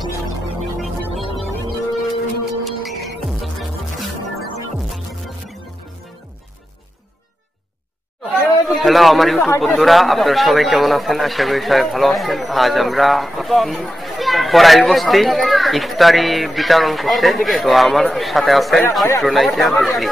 Hello আমার YouTube বন্ধুরা, আপনারা সবাই কেমন আছেন? আশা করি সবাই ভালো আছেন। আজ আমরা পরাইল বস্তি ইফতারি বিতরণ করতে, তো আমার সাথে আছেন চিত্রনায়িকা বুবলি।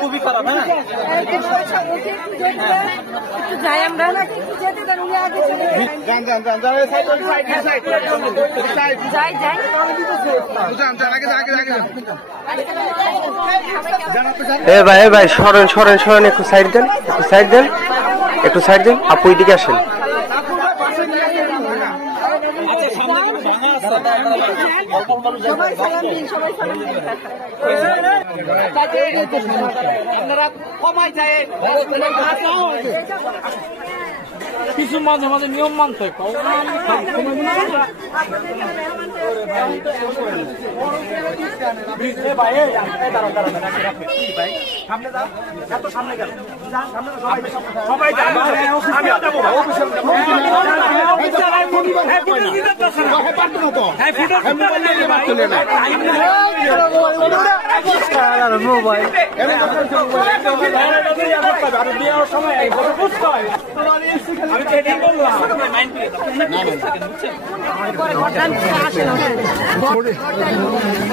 খুবই খারাপ। ভাই ভাই সরেন সরেন সরেন, একটু সাইড দেন, একটু সাইড দেন, একটু সাইড দেন। আপু এদিকে আসেন। কিছু মাঝে মাঝে নিয়ম মানতে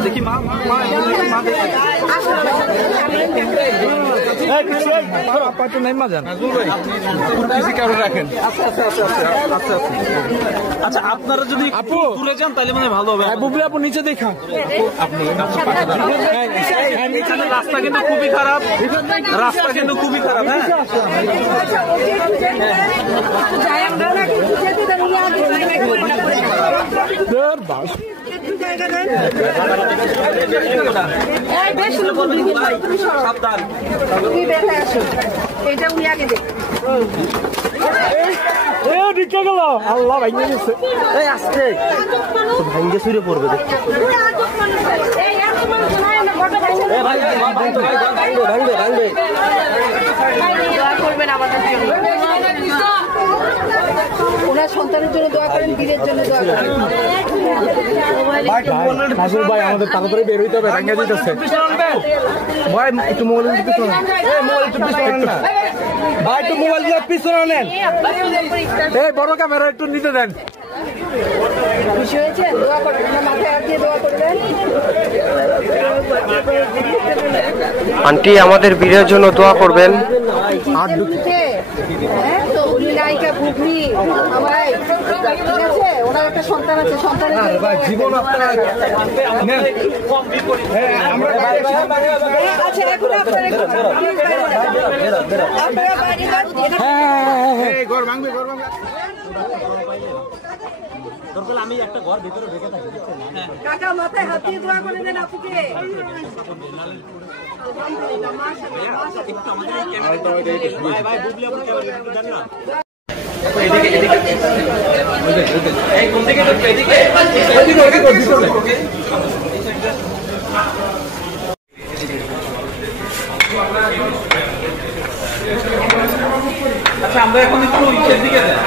দেখি মা আচ্ছা, আপনারা যদি দূরে যান তাহলে মানে ভালো হবে। বুবলি আপু নিচে দেখা, রাস্তা কিন্তু খুবই খারাপ, রাস্তা কিন্তু খুবই খারাপ। হ্যাঁ আল্লাহ ভাঙে গেছে, আসতে ভাঙ্গে ছুড়ে পড়বে। ওনার সন্তানের জন্য দোয়া করেন, বীরের জন্য দোয়া করেন। ভাই আমাদের তাড়াতাড়ি বের হইতে হবে, ভাঙ্গে দিতেছে। ভাই একটু মোবাইল পিছনে, ভাই একটু মোবাইল দিয়ে পিছনে নেন। এই বড় ক্যামেরা একটু নিতে দেন। খুশি হয়েছেন? দোয়া করবেন, মাথায় হাত দিয়ে দোয়া করবেন। আন্টি আমাদের বীরের জন্য দোয়া করবেন। নায়িকা বুবলি ভাই, ঠিক আছে, ওনার একটা সন্তান আছে, সন্তানের জীবন আপনার আমি একটা ঘর ভিতরে ঢুকে থাকি। কাকা মাথায় হাত দিয়ে দোয়া করে দেন আপুকে। আচ্ছা, আমরা এখন একটু ইচ্ছের দিকে যাই।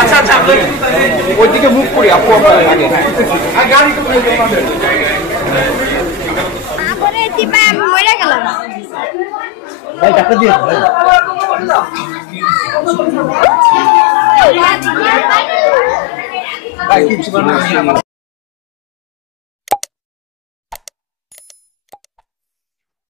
আচ্ছা আচ্ছা, ওইদিকে মুখ করি আপু, গাড়ি ভাই টাকা দিয়ে ভাই কিছু